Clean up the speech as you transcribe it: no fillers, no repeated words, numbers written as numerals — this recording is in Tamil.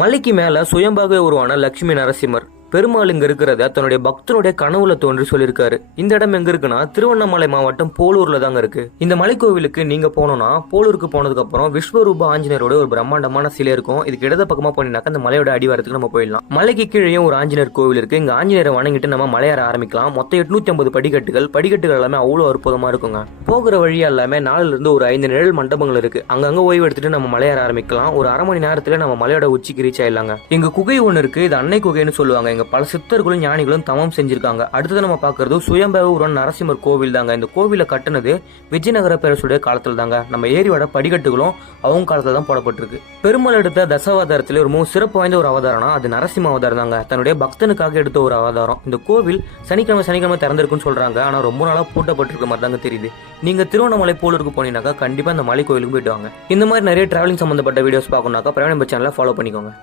மலைக்கு மேல சுயம்பாகவே உருவான லட்சுமி நரசிம்மர் பெருமாள் இங்க இருக்கிறத தன்னுடைய பக்தனுடைய கனவுல தோன்றி சொல்லியிருக்காரு. இந்த இடம் எங்க இருக்குன்னா திருவண்ணாமலை மாவட்டம் போலூர்ல தாங்க இருக்கு. இந்த மலைக்கோவிலுக்கு நீங்க போனோம்னா போலூருக்கு போனதுக்கு அப்புறம் விஸ்வரூப ஆஞ்சநேயரோட ஒரு பிரம்மாண்டமான சிலை இருக்கும். இதுக்கு இடது பக்கமா போனீங்கன்னாக்கா அந்த மலையோட அடிவாரத்துக்கு நம்ம போயிடலாம். மலைக்கு கீழே ஒரு ஆஞ்சநேயர் கோவில் இருக்கு. இங்க ஆஞ்சநேயரை வணங்கிட்டு நம்ம மலையேற ஆரம்பிக்கலாம். மொத்தம் 850 படிக்கட்டுகள் எல்லாமே அவ்வளவு அற்புதமா இருக்குங்க. போகிற வழி எல்லாமே 4ல இருந்து ஒரு 5 நிழல் மண்டபங்கள் இருக்கு. அங்கங்க ஓய்வு எடுத்துட்டு நம்ம மலையேற ஆரம்பிக்கலாம். ஒரு அரை மணி நேரத்துல நம்ம மலையோட உச்சிக்கு ரீச் ஆயிடலாங்க. இங்க குகை ஒண்ணு இருக்கு. இது அன்னை குகைன்னு சொல்லுவாங்க. இங்க பல சித்தர்களும் ஞானிகளும் தவம் செஞ்சிருக்காங்க. அடுத்தது நம்ம பாக்குறது சுயம்பேவு உருவான நரசிம்மர் கோவில் தாங்க. இந்த கோவில கட்டினது விஜயநகர பேரரசுடைய காலத்துல தாங்க. நம்ம ஏரியோட படிக்கட்டுகளும் அவங்க காலத்துல தான் போடப்பட்டிருக்கு. பெருமாள் எடுத்த தசாவதாரத்துல ஒரு சிறப்பு வாய்ந்த ஒரு அவதாரம்னா அது நரசிம்ம அவதாரம் தாங்க. தன்னுடைய பக்தனுக்காக எடுத்த ஒரு அவதாரம். இந்த கோவில் சனிக்கிழமை திறந்திருக்குன்னு சொல்றாங்க. ஆனா ரொம்ப நாளா பூட்டப்பட்டிருக்க மாதிரி தாங்க தெரியுது. நீங்க திருவண்ணாமலை போலூருக்கு போனீங்கன்னாக்கா கண்டிப்பா இந்த மலை கோவிலுக்கு போயிட்டு வாங்க. இந்த மாதிரி நிறைய டிராவலிங் சம்பந்தப்பட்ட வீடியோஸ் பார்க்கணும்னாக்கா பிரயாணம் சேனலை ஃபாலோ பண்ணிக்கோங்க.